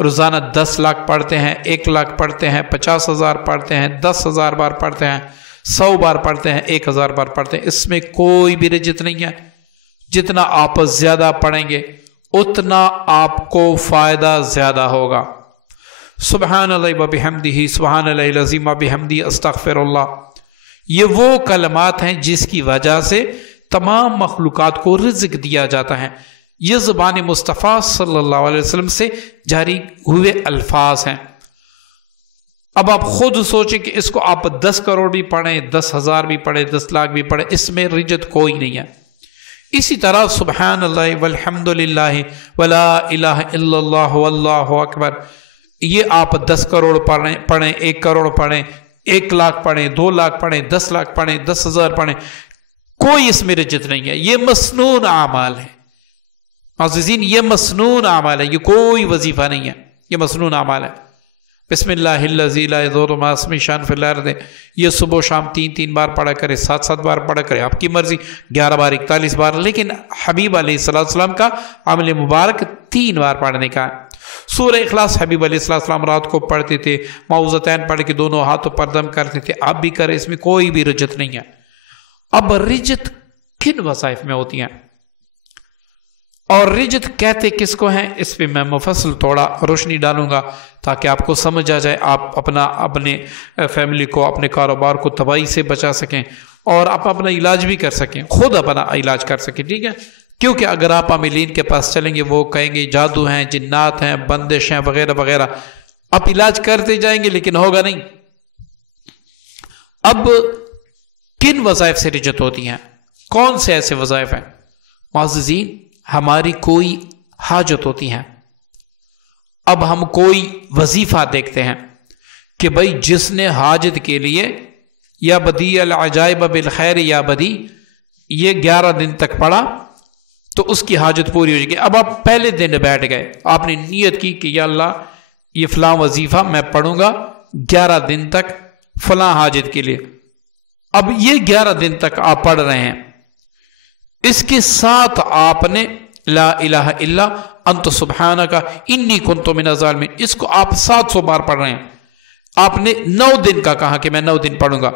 روزانہ 10 لاکھ پڑھتے ہیں، 1 لاکھ پڑھتے ہیں، 50,000 پڑھتے ہیں، 10,000 بار پڑھتے ہیں، 100 بار پڑھتے ہیں، 1,000 بار پڑھتے ہیں، اس میں کوئی بھی رجت نہیں ہے۔ جتنا آپ زیادہ پڑھیں گے اتنا آپ کو فائدہ زیادہ ہوگا۔ سبحان اللہ و بحمدہ، سبحان اللہ العظیم و بحمدہ، استغفر اللہ، یہ وہ کلمات ہیں جس کی وجہ سے تمام مخلوقات کو رزق دیا جاتا ہے۔ یہ زبان مصطفیٰ صلی اللہ علیہ وسلم سے جاری ہوئے الفاظ ہیں۔ اب آپ خود سوچیں کہ اس کو آپ 10 کروڑ بھی پڑھیں، 10,000 بھی پڑھیں، 10 لاکھ بھی پڑھیں، اس میں رجت کوئی نہیں ہے۔ اسی طرح سبحان اللہ والحمد للہ ولا الہ الا اللہ واللہ اکبر، یہ آپ 10 کروڑ پڑھیں، 1 کروڑ پڑھیں، 1 لاکھ پڑھیں، 2 لاکھ پڑھیں، 10 لاکھ پڑھیں، 10,000 پڑھیں، کوئی اس میں رجت نہیں ہے۔ یہ مسنون اعمال ہے عزیزین، یہ مسنون اعمال ہے، یہ کوئی وظیفہ نہیں ہے، یہ مسنون اعمال ہے۔ بسم اللہ الذی لا یضر مع اسمہ شیء فی الارض، یہ صبح و شام 3 بار پڑھا کرے، 7 بار پڑھا کرے، آپ کی مرضی، 11 بار، 41 بار، لیکن حبیب علیہ السلام کا عمل مبارک 3 بار پڑھنے کا ہے۔ سورہ اخلاص حبیب علیہ السلام رات کو پڑھتے تھے، معوذتین پڑھ کے دونوں ہاتھوں پر دم کرتے تھے، آپ بھی کریں، اس میں کوئی بھی رجت نہیں ہے۔ اب رجت کن وظائف میں ہوتی ہیں اور رجت کہتے کس کو ہیں، اس پہ میں مفصل تھوڑا روشنی ڈالوں گا تاکہ آپ کو سمجھ آ جائے، آپ اپنے فیملی کو، اپنے کاروبار کو تباہی سے بچا سکیں اور آپ اپنا علاج بھی کر سکیں، خود اپنا علاج کر سکیں، ٹھیک ہے؟ کیونکہ اگر آپ عاملین کے پاس چلیں گے وہ کہیں گے جادو ہیں، جنات ہیں، بندش ہیں وغیرہ وغیرہ، آپ علاج کرتے جائیں گے لیکن ہوگا نہیں۔ اب کن وظائف سے رجت ہوتی ہیں، کون سے ایسے وظائف ہیں؟ معززین، ہماری کوئی حاجت ہوتی ہے، اب ہم کوئی وظیفہ دیکھتے ہیں کہ بھائی جس نے حاجت کے لیے یا بدیع العجائب بالخیر یا بدی یہ 11 دن تک پڑھا تو اس کی حاجت پوری ہو جائے گی۔ اب آپ پہلے دن بیٹھ گئے، آپ نے نیت کی کہ یا اللہ یہ فلاں وظیفہ میں پڑھوں گا 11 دن تک فلاں حاجت کے لیے، اب یہ 11 دن تک آپ پڑھ رہے ہیں، اس کے ساتھ آپ نے لا الہ الا انت سبحانک انی کنت من الظالمین، اس کو آپ 700 بار پڑھ رہے ہیں۔ آپ نے 9 دن کا کہا کہ میں 9 دن پڑھوں گا،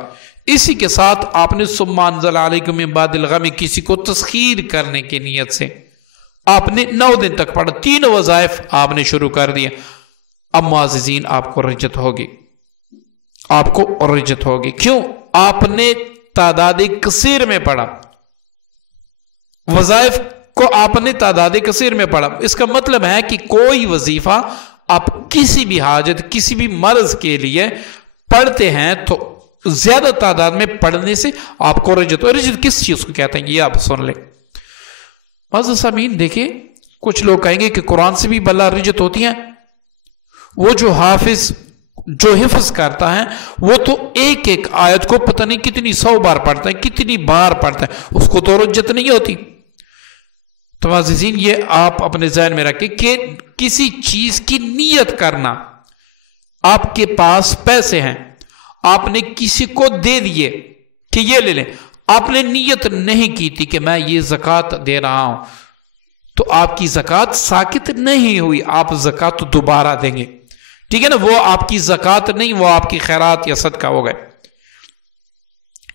اسی کے ساتھ آپ نے ثم انزل علیکم من بعد الغم، کسی کو تسخیر کرنے کی نیت سے آپ نے 9 دن تک پڑھا، 3 وظائف آپ نے شروع کر دیا۔ اب معززین آپ کو رجت ہوگی، آپ کو رجت ہوگی، کیوں؟ آپ نے تعداد کثیر میں پڑھا، وظائف کو آپ نے تعداد کثیر میں پڑھا۔ اس کا مطلب ہے کہ کوئی وظیفہ آپ کسی بھی حاجت، کسی بھی مرض کے لیے پڑھتے ہیں تو زیادہ تعداد میں پڑھنے سے آپ کو رجت، اور رجت کس چیز کو کہتے ہیں یہ آپ سن لیں۔ معزز سامعین، دیکھیں کچھ لوگ کہیں گے کہ قرآن سے بھی بلا رجت ہوتی ہے، وہ جو حافظ جو حفظ کرتا ہے وہ تو ایک ایک آیت کو پتہ نہیں کتنی 100 بار پڑھتا ہے، کتنی بار پڑھتا ہے، اس کو تو رجت نہیں ہوتی۔ تو عزیزین، یہ آپ اپنے ذہن میں رکھیں کہ کسی چیز کی نیت کرنا، آپ کے پاس پیسے ہیں، آپ نے کسی کو دے دیے کہ یہ لے لیں، آپ نے نیت نہیں کی تھی کہ میں یہ زکوٰۃ دے رہا ہوں، تو آپ کی زکوٰۃ ساقط نہیں ہوئی، آپ زکوٰۃ دوبارہ دیں گے، ٹھیک ہے نا؟ وہ آپ کی زکوٰۃ نہیں، وہ آپ کی خیرات یا صدقہ ہو گئے۔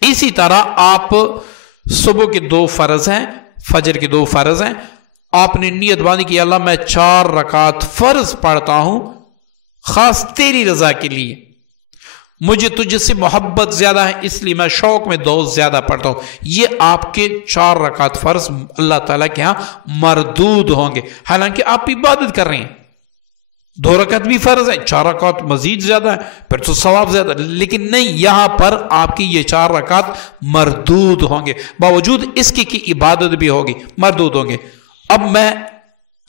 اسی طرح آپ صبح کے 2 فرض ہیں، فجر کے 2 فرض ہیں، آپ نے نیت باندھی کہ اللہ میں 4 رکعت فرض پڑھتا ہوں خاص تیری رضا کے لیے، مجھے تجھ سے محبت زیادہ ہے اس لیے میں شوق میں 2 زیادہ پڑھتا ہوں، یہ آپ کے 4 رکعت فرض اللہ تعالیٰ کے ہاں مردود ہوں گے، حالانکہ آپ عبادت کر رہے ہیں، 2 رکعت بھی فرض ہے، 4 رکعت مزید زیادہ ہے، پھر تو ثواب زیادہ، لیکن نہیں، یہاں پر آپ کی یہ 4 رکعت مردود ہوں گے، باوجود اس کی کہ عبادت بھی ہوگی، مردود ہوں گے۔ اب میں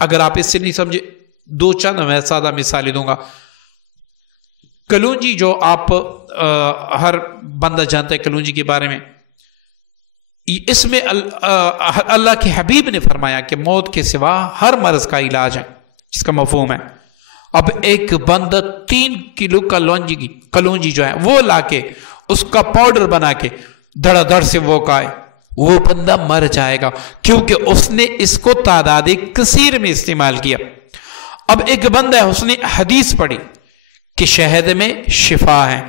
اگر آپ اس سے نہیں سمجھے 2 چند میں سادہ مثالیں دوں گا۔ کلونجی جو آپ ہر بندہ جانتا ہے کلونجی کے بارے میں، اس میں اللہ کے حبیب نے فرمایا کہ موت کے سوا ہر مرض کا علاج ہے، جس کا مفہوم ہے۔ اب ایک بندہ 3 کلو کلونجی جو ہے وہ لا کے اس کا پاؤڈر بنا کے دھڑا دھڑ سے وہ کھائے، وہ بندہ مر جائے گا، کیونکہ اس نے اس کو تعداد کثیر میں استعمال کیا۔ اب ایک بندہ ہے اس نے حدیث پڑھی کہ شہد میں شفا ہے،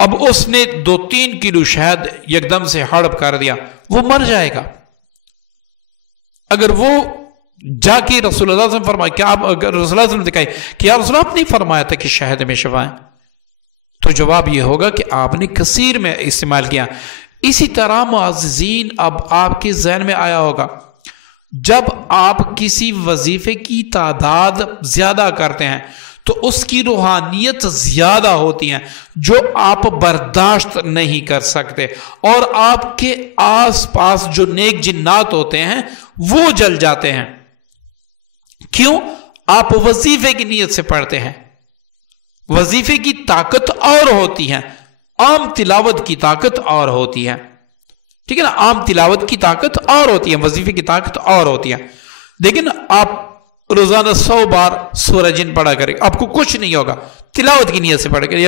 اب اس نے 2-3 کلو شہد یکدم سے ہڑپ کر دیا، وہ مر جائے گا۔ اگر وہ جا کے رسول اللہ صلی اللہ علیہ وسلم فرمائے کہ آپ اگر رسول اللہ صلی اللہ علیہ وسلم دکھائے کہ یا رسول اللہ آپ نہیں فرمایا تھا کہ شہد میں شفا ہے، تو جواب یہ ہوگا کہ آپ نے کثیر میں استعمال کیا۔ اسی طرح معززین، اب آپ کے ذہن میں آیا ہوگا جب آپ کسی وظیفے کی تعداد زیادہ کرتے ہیں تو اس کی روحانیت زیادہ ہوتی ہیں جو آپ برداشت نہیں کر سکتے، اور آپ کے آس پاس جو نیک جنات ہوتے ہیں وہ جل جاتے ہیں۔ کیوں؟ آپ وظیفے کی نیت سے پڑھتے ہیں۔ وظیفے کی طاقت اور ہوتی ہے، عام تلاوت کی طاقت اور ہوتی ہے، ٹھیک ہے نا؟ عام تلاوت کی طاقت اور ہوتی ہے، وظیفے کی طاقت اور ہوتی ہے۔ لیکن آپ روزانہ 100 بار سورہ جن پڑھا کریں، آپ کو کچھ نہیں ہوگا، تلاوت کی نیت سے پڑھا کریں،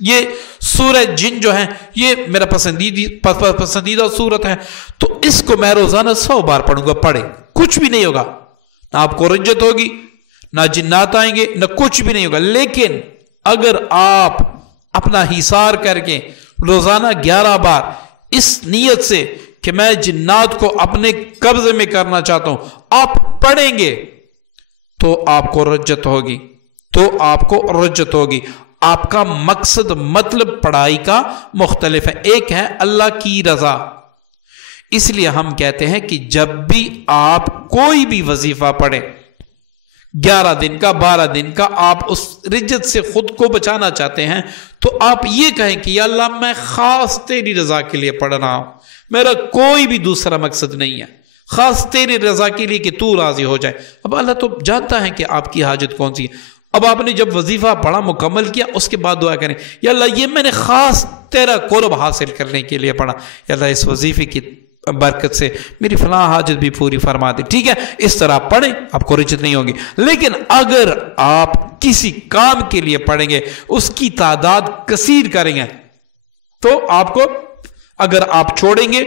یہ سورہ جن جو ہے یہ میرا پسندیدہ سورت ہے، تو اس کو میں روزانہ 100 بار پڑھوں گا، پڑھے، کچھ بھی نہیں ہوگا، نہ آپ کو رجت ہوگی، نہ جنات آئیں گے، نہ کچھ بھی نہیں ہوگا۔ لیکن اگر آپ اپنا حصار کر کے روزانہ 11 بار اس نیت سے کہ میں جنات کو اپنے قبضے میں کرنا چاہتا ہوں آپ پڑھیں گے تو آپ کو رجت ہوگی، آپ کا مقصد مطلب پڑھائی کا مختلف ہے، ایک ہے اللہ کی رضا۔ اس لیے ہم کہتے ہیں کہ جب بھی آپ کوئی بھی وظیفہ پڑھیں، 11 دن کا 12 دن کا، آپ اس رجت سے خود کو بچانا چاہتے ہیں تو آپ یہ کہیں کہ یا اللہ میں خاص تیری رضا کے لیے پڑھ رہا ہوں، میرا کوئی بھی دوسرا مقصد نہیں ہے، خاص تیری رضا کے لیے کہ تو راضی ہو جائے۔ اب اللہ تو جانتا ہے کہ آپ کی حاجت کون سی ہے۔ اب آپ نے جب وظیفہ پڑھا مکمل کیا، اس کے بعد دعا کریں یا اللہ یہ میں نے خاص تیرا قرب حاصل کرنے کے لیے پڑھا، یا اللہ اس وظیفے کی برکت سے میری فلاں حاجت بھی پوری فرما دے، ٹھیک ہے؟ اس طرح پڑھیں، آپ کو رجت نہیں ہوگی۔ لیکن اگر آپ کسی کام کے لیے پڑھیں گے، اس کی تعداد کثیر کریں گے، تو آپ کو، اگر آپ چھوڑیں گے،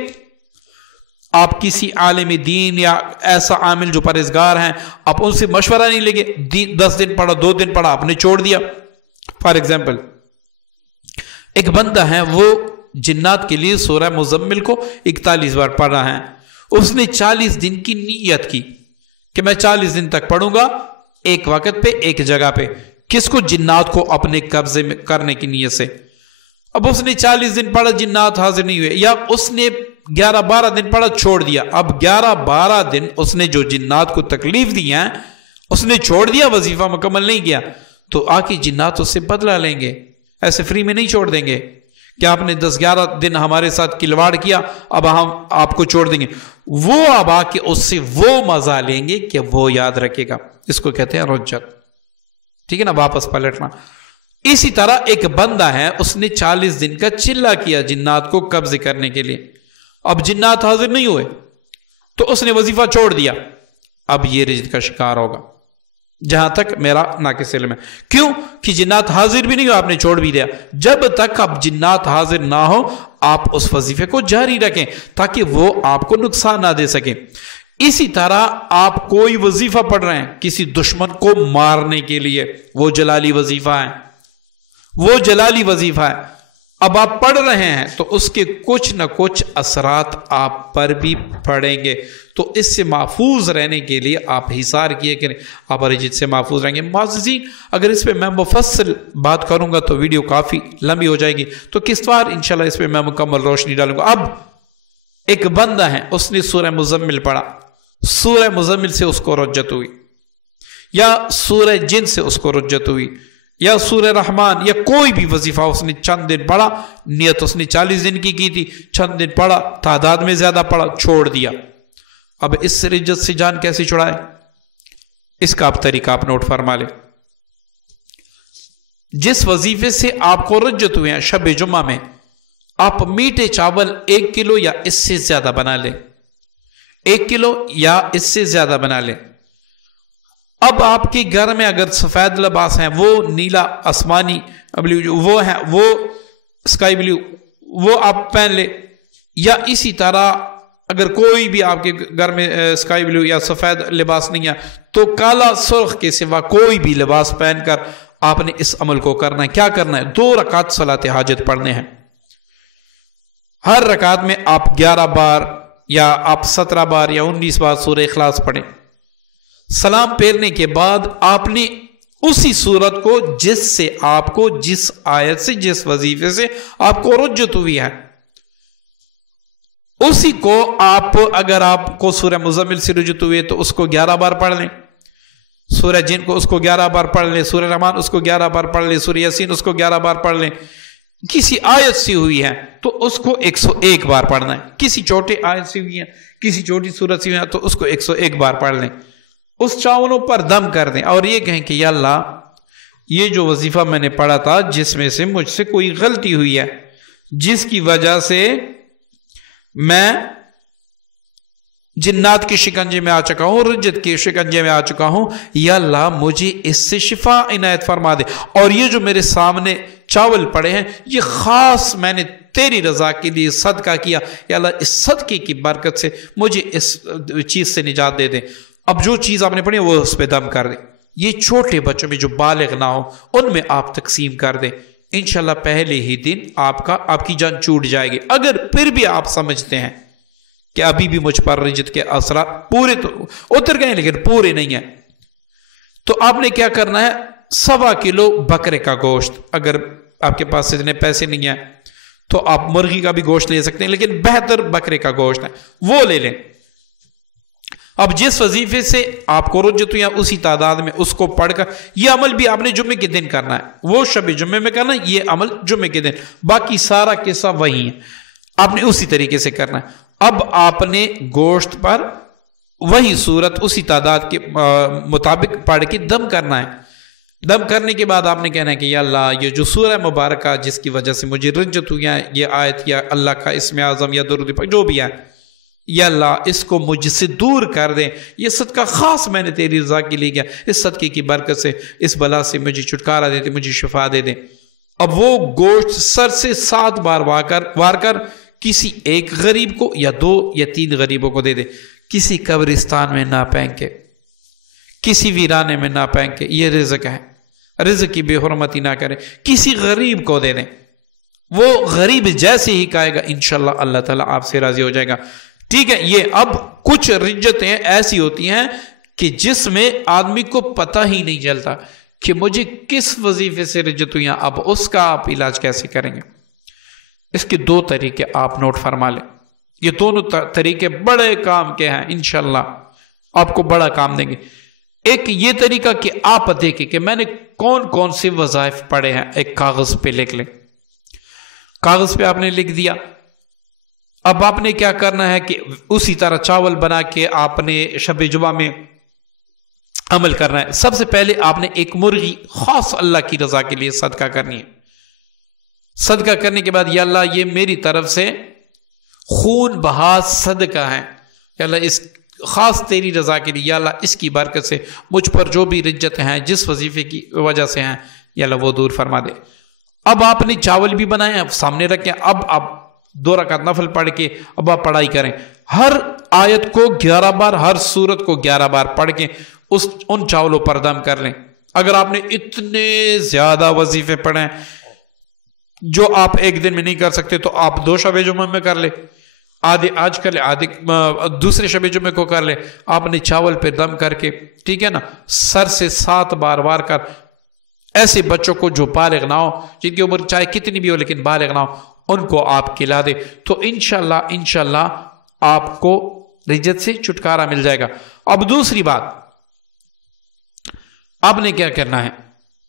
آپ کسی عالم دین یا ایسا عامل جو پرہیزگار ہیں، آپ ان سے مشورہ نہیں لیں گے، 10 دن پڑھا، 2 دن پڑھا، آپ نے چھوڑ دیا۔ فار ایگزامپل ایک بندہ ہے، وہ جنات کے لیے سورہ مزمل کو 41 بار پڑھ رہا ہے، اس نے 40 دن کی نیت کی کہ میں 40 دن تک پڑھوں گا، ایک وقت پہ ایک جگہ پہ، کس کو؟ جنات کو اپنے قبضے میں کرنے کی نیت سے۔ اب اس نے 40 دن پڑھا، جنات حاضر نہیں ہوئے، یا اس نے 11-12 دن پڑھا، چھوڑ دیا۔ اب 11-12 دن اس نے جو جنات کو تکلیف دی ہیں اس نے چھوڑ دیا، وظیفہ مکمل نہیں کیا، تو آ کے جنات اس سے بدلہ لیں گے، ایسے فری میں نہیں چھوڑ دیں گے کہ آپ نے 10-11 دن ہمارے ساتھ کھلواڑ کیا، اب ہم آپ کو چھوڑ دیں گے۔ وہ اب آ کے اس سے وہ مزہ لیں گے کہ وہ یاد رکھے گا، اس کو کہتے ہیں رجت، ٹھیک ہے نا؟ واپس پلٹنا۔ اسی طرح ایک بندہ ہے، اس نے 40 دن کا چلہ کیا جنات کو قبض کرنے کے لیے، اب جنات حاضر نہیں ہوئے تو اس نے وظیفہ چھوڑ دیا، اب یہ رجت کا شکار ہوگا، جہاں تک میرا ناقص علم ہے۔ کیوں کہ جنات حاضر بھی نہیں ہو، آپ نے چھوڑ بھی دیا۔ جب تک اب جنات حاضر نہ ہو آپ اس وظیفے کو جاری رکھیں تاکہ وہ آپ کو نقصان نہ دے سکیں۔ اسی طرح آپ کوئی وظیفہ پڑھ رہے ہیں کسی دشمن کو مارنے کے لیے، وہ جلالی وظیفہ ہے، اب آپ پڑھ رہے ہیں تو اس کے کچھ نہ کچھ اثرات آپ پر بھی پڑیں گے، تو اس سے محفوظ رہنے کے لیے آپ حصار کیے کریں، آپ رجت سے محفوظ رہیں گے۔ معززین، اگر اس پہ میں مفصل بات کروں گا تو ویڈیو کافی لمبی ہو جائے گی، تو کس بار انشاءاللہ اس پہ میں مکمل روشنی ڈالوں گا۔ اب ایک بندہ ہے، اس نے سورہ مزمل پڑھا، سورہ مزمل سے اس کو رجت ہوئی، یا سورہ جن سے اس کو رجت ہوئی، یا سورہ رحمان، یا کوئی بھی وظیفہ اس نے چند دن پڑھا، نیت اس نے 40 دن کی تھی، چند دن پڑھا، تعداد میں زیادہ پڑھا، چھوڑ دیا۔ اب اس رجت سے جان کیسے چھڑائے؟ اس کا اب طریقہ آپ نوٹ فرما لیں۔ جس وظیفے سے آپ کو رجت ہوئے ہیں شب جمعہ میں، آپ میٹھے چاول 1 کلو یا اس سے زیادہ بنا لیں، 1 کلو یا اس سے زیادہ بنا لیں۔ اب آپ کے گھر میں اگر سفید لباس ہیں، وہ نیلا آسمانی بلو وہ ہے، وہ اسکائی بلو وہ آپ پہن لیں، یا اسی طرح اگر کوئی بھی آپ کے گھر میں اسکائی بلو یا سفید لباس نہیں ہے تو کالا سرخ کے سوا کوئی بھی لباس پہن کر آپ نے اس عمل کو کرنا ہے. کیا کرنا ہے؟ 2 رکعت صلاۃ حاجت پڑھنے ہیں. ہر رکعت میں آپ 11 بار یا آپ 17 بار یا 19 بار سورہ اخلاص پڑھیں. سلام پھیرنے کے بعد آپ نے اسی صورت کو جس سے آپ کو جس آیت سے جس وظیفے سے آپ کو رجت ہوئی ہے اسی کو آپ، اگر آپ کو سورہ مزمل سے رجت ہوئی ہے تو اس کو 11 بار پڑھ لیں، سورہ جن کو اس کو 11 بار پڑھ لیں، سورہ رحمان اس کو 11 بار پڑھ لیں، سورہ یاسین اس کو 11 بار پڑھ لیں. کسی آیت سے ہوئی ہے تو اس کو 101 بار پڑھنا ہے. کسی چھوٹے آیت سے ہوئی ہے، کسی چھوٹی سورت سے ہوئی ہے تو اس کو 101 بار پڑھ لیں. اس چاولوں پر دم کر دیں اور یہ کہیں کہ یا اللہ یہ جو وظیفہ میں نے پڑھا تھا جس میں سے مجھ سے کوئی غلطی ہوئی ہے، جس کی وجہ سے میں جنات کے شکنجے میں آ چکا ہوں، رجت کے شکنجے میں آ چکا ہوں، یا اللہ مجھے اس سے شفا عنایت فرما دے. اور یہ جو میرے سامنے چاول پڑے ہیں یہ خاص میں نے تیری رضا کے لیے صدقہ کیا، یا اللہ اس صدقے کی برکت سے مجھے اس چیز سے نجات دے دیں. اب جو چیز آپ نے پڑھی وہ اس پہ دم کر دیں. یہ چھوٹے بچوں میں جو بالغ نہ ہو ان میں آپ تقسیم کر دیں. انشاءاللہ پہلے ہی دن آپ کی جان چھوٹ جائے گی. اگر پھر بھی آپ سمجھتے ہیں کہ ابھی بھی مجھ پر رجت کے اثرات پورے تو اتر گئے لیکن پورے نہیں ہیں، تو آپ نے کیا کرنا ہے؟ 1.25 کلو بکرے کا گوشت، اگر آپ کے پاس اتنے پیسے نہیں ہیں تو آپ مرغی کا بھی گوشت لے سکتے ہیں، لیکن بہتر بکرے کا گوشت ہے وہ لے لیں. اب جس وظیفے سے آپ کو رجت یا اسی تعداد میں اس کو پڑھ کر، یہ عمل بھی آپ نے جمعے کے دن کرنا ہے، وہ شب جمعے میں کرنا ہے، یہ عمل جمعے کے دن، باقی سارا قصہ وہی ہے، آپ نے اسی طریقے سے کرنا ہے. اب آپ نے گوشت پر وہی صورت اسی تعداد کے مطابق پڑھ کے دم کرنا ہے. دم کرنے کے بعد آپ نے کہنا ہے کہ یا اللہ یہ جو سورہ مبارکہ جس کی وجہ سے مجھے رجت ہوئی ہے، یہ آیت یا اللہ کا اسم اعظم یا درود پاک جو بھی ہے، یا اللہ اس کو مجھ سے دور کر دیں، یہ صدقہ خاص میں نے تیری رضا کے لیے کیا، اس صدقے کی برکت سے اس بلا سے مجھے چھٹکارا دے دے، مجھے شفا دے دیں. اب وہ گوشت سر سے 7 بار وار کر کسی ایک غریب کو یا 2 یا 3 غریبوں کو دے دے. کسی قبرستان میں نہ پھینکے، کسی ویرانے میں نہ پھینکے، یہ رزق ہے، رزق کی بے حرمتی نہ کرے، کسی غریب کو دے دیں. وہ غریب جیسے ہی کہے گا انشاءاللہ اللہ تعالیٰ آپ سے راضی ہو جائے گا. ٹھیک ہے. یہ اب کچھ رجتیں ایسی ہوتی ہیں کہ جس میں آدمی کو پتہ ہی نہیں چلتا کہ مجھے کس وظیفے سے رجت ہوئی ہیں، اب اس کا آپ علاج کیسے کریں گے؟ اس کے 2 طریقے آپ نوٹ فرما لیں. یہ دونوں طریقے بڑے کام کے ہیں، انشاءاللہ آپ کو بڑا کام دیں گے. ایک یہ طریقہ کہ آپ دیکھیں کہ میں نے کون کون سے وظائف پڑھے ہیں، ایک کاغذ پہ لکھ لیں. کاغذ پہ آپ نے لکھ دیا. اب آپ نے کیا کرنا ہے کہ اسی طرح چاول بنا کے آپ نے شب جمعہ میں عمل کرنا ہے. سب سے پہلے آپ نے ایک مرغی خاص اللہ کی رضا کے لیے صدقہ کرنی ہے. صدقہ کرنے کے بعد یا اللہ یہ میری طرف سے خون بہا صدقہ ہے، یا اللہ اس خاص تیری رضا کے لیے، یا اللہ اس کی برکت سے مجھ پر جو بھی رجت ہیں جس وظیفے کی وجہ سے ہیں یا اللہ وہ دور فرما دے. اب آپ نے چاول بھی بنائے، اب سامنے رکھیں. اب آپ 2 رکعت نفل پڑھ کے اب آپ پڑھائی کریں. ہر آیت کو 11 بار، ہر سورت کو 11 بار پڑھ کے ان چاولوں پر دم کر لیں. اگر آپ نے اتنے زیادہ وظیفے پڑھے ہیں جو آپ ایک دن میں نہیں کر سکتے تو آپ 2 شب جمعہ میں کر لیں، آدھے آج کر لیں، آدھے دوسرے شب جمعے کو کر لیں. آپ نے چاول پہ دم کر کے، ٹھیک ہے نا، سر سے 7 بار وار کر ایسے بچوں کو جو بالغ نہ ہو، جن کی عمر چاہے کتنی بھی ہو لیکن بالغ نہ ہو، ان کو آپ کھلا دیں تو انشاءاللہ آپ کو رجت سے چھٹکارا مل جائے گا. اب دوسری بات آپ نے کیا کرنا ہے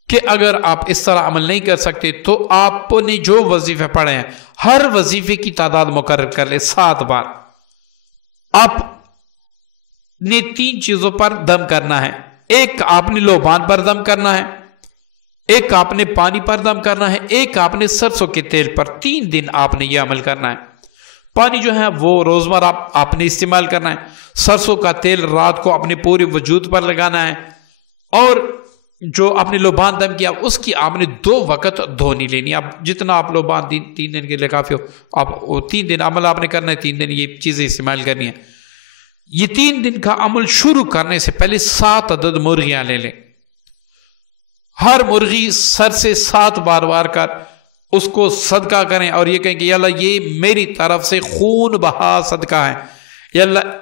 کہ اگر آپ اس طرح عمل نہیں کر سکتے تو آپ نے جو وظیفے پڑھے ہیں ہر وظیفے کی تعداد مقرر کر لیں 7 بار. آپ نے 3 چیزوں پر دم کرنا ہے. ایک آپ نے لوبان پر دم کرنا ہے، ایک آپ نے پانی پر دم کرنا ہے، ایک آپ نے سرسوں کے تیل پر. 3 دن آپ نے یہ عمل کرنا ہے. پانی جو ہے وہ روزمرہ آپ نے استعمال کرنا ہے. سرسوں کا تیل رات کو اپنے پورے وجود پر لگانا ہے. اور جو آپ نے لبان دم کیا اس کی آپ نے 2 وقت دھونی لینی. آپ جتنا آپ لبان 3 دن کے لیے کافی ہو, آپ 3 دن عمل آپ نے کرنا ہے, 3 دن یہ چیزیں استعمال کرنی ہے. یہ 3 دن کا عمل شروع کرنے سے پہلے 7 عدد مرغیاں لے لیں. ہر مرغی سر سے 7 بار کر اس کو صدقہ کریں اور یہ کہیں کہ یا اللہ یہ میری طرف سے خون بہا صدقہ ہے, یا اللہ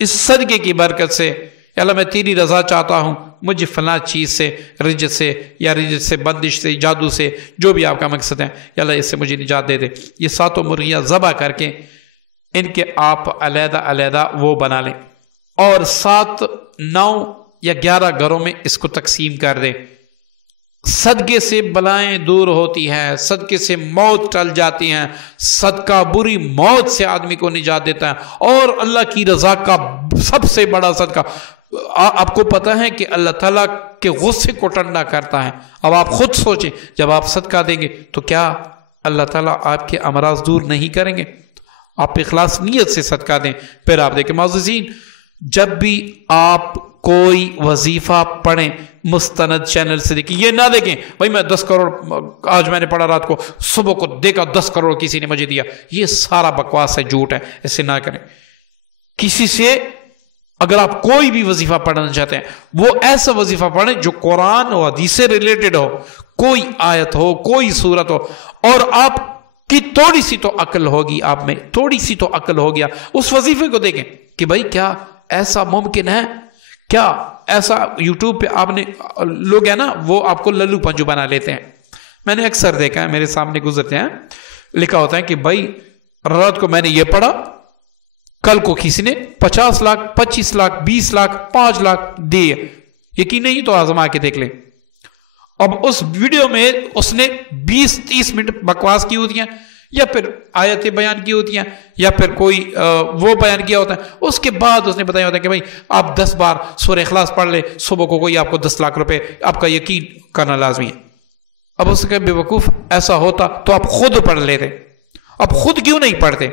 اس صدقے کی برکت سے یا اللہ میں تیری رضا چاہتا ہوں, مجھے فلاں چیز سے, رجت سے یا رجت سے, بندش سے, جادو سے, جو بھی آپ کا مقصد ہے, یا اللہ اس سے مجھے نجات دے دے. یہ 7 مرغیاں ذبح کر کے ان کے آپ علیحدہ علیحدہ وہ بنا لیں اور 7, 9 یا 11 گھروں میں اس کو تقسیم کر دیں. صدقے سے بلائیں دور ہوتی ہیں, صدقے سے موت ٹل جاتی ہیں, صدقہ بری موت سے آدمی کو نجات دیتا ہے اور اللہ کی رضا کا سب سے بڑا صدقہ. آپ کو پتہ ہے کہ اللہ تعالیٰ کے غصے کو ٹھنڈا کرتا ہے. اب آپ خود سوچیں, جب آپ صدقہ دیں گے تو کیا اللہ تعالیٰ آپ کے امراض دور نہیں کریں گے؟ آپ اخلاص نیت سے صدقہ دیں. پھر آپ دیکھیں معززین, جب بھی آپ کوئی وظیفہ پڑھیں مستند چینل سے دیکھیں, یہ نہ دیکھیں بھائی میں 10 کروڑ آج میں نے پڑھا, رات کو صبح کو دیکھا 10 کروڑ کسی نے مجھے دیا. یہ سارا بکواس ہے, جھوٹ ہے, ایسے نہ کریں. کسی سے اگر آپ کوئی بھی وظیفہ پڑھنا چاہتے ہیں وہ ایسا وظیفہ پڑھیں جو قرآن و حدیث سے ریلیٹڈ ہو, کوئی آیت ہو, کوئی صورت ہو, اور آپ کی تھوڑی سی تو عقل ہوگی, آپ میں تھوڑی سی تو عقل ہو گیا, اس وظیفے کو دیکھیں کہ بھائی کیا ایسا ممکن ہے, کیا ایسا یوٹیوب پہ آپ نے لوگ ہیں نا وہ آپ کو للو پنجو بنا لیتے ہیں. میں نے اکثر دیکھا ہے, میرے سامنے گزرتے ہیں, لکھا ہوتا ہے کہ بھائی رات کو میں نے یہ پڑھا, کل کو کسی نے 50 لاکھ 25 لاکھ 20 لاکھ 5 لاکھ دیے. یقین نہیں تو آزما کے دیکھ لیں. اب اس ویڈیو میں اس نے 20-30 منٹ بکواس کی ہوتی ہیں, یا پھر آیتیں بیان کی ہوتی ہیں, یا پھر کوئی وہ بیان کیا ہوتا ہے. اس کے بعد اس نے بتایا ہوتا ہے کہ بھائی آپ 10 بار سورہ اخلاص پڑھ لے, صبح کو کوئی آپ کو 10 لاکھ روپے آپ کا یقین کرنا لازمی ہے. اب اس کے بے وقوف ایسا ہوتا تو آپ خود پڑھ لیتے, آپ خود کیوں نہیں پڑھتے؟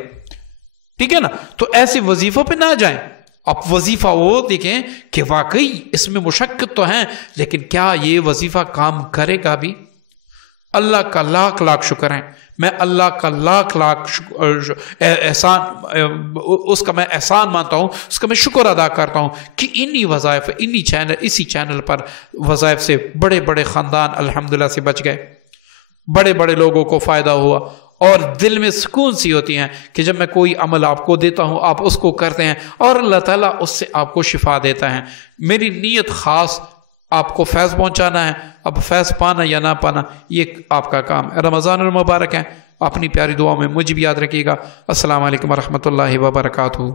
ٹھیک ہے نا. تو ایسے وظیفوں پہ نہ جائیں. آپ وظیفہ وہ دیکھیں کہ واقعی اس میں مشقت تو ہے, لیکن کیا یہ وظیفہ کام کرے گا بھی؟ اللہ کا لاکھ لاکھ شکر ہے, میں اللہ کا لاکھ لاکھ احسان, اس کا میں احسان مانتا ہوں, اس کا میں شکر ادا کرتا ہوں کہ انہی وظائف, اسی چینل پر وظائف سے بڑے بڑے خاندان الحمدللہ سے بچ گئے, بڑے بڑے لوگوں کو فائدہ ہوا, اور دل میں سکون سی ہوتی ہیں کہ جب میں کوئی عمل آپ کو دیتا ہوں آپ اس کو کرتے ہیں اور اللہ تعالیٰ اس سے آپ کو شفا دیتا ہے. میری نیت خاص آپ کو فیض پہنچانا ہے. اب فیض پانا یا نہ پانا یہ آپ کا کام ہے. رمضان المبارک ہے, اپنی پیاری دعا میں مجھے بھی یاد رکھیے گا. السلام علیکم ورحمۃ اللہ وبرکاتہ.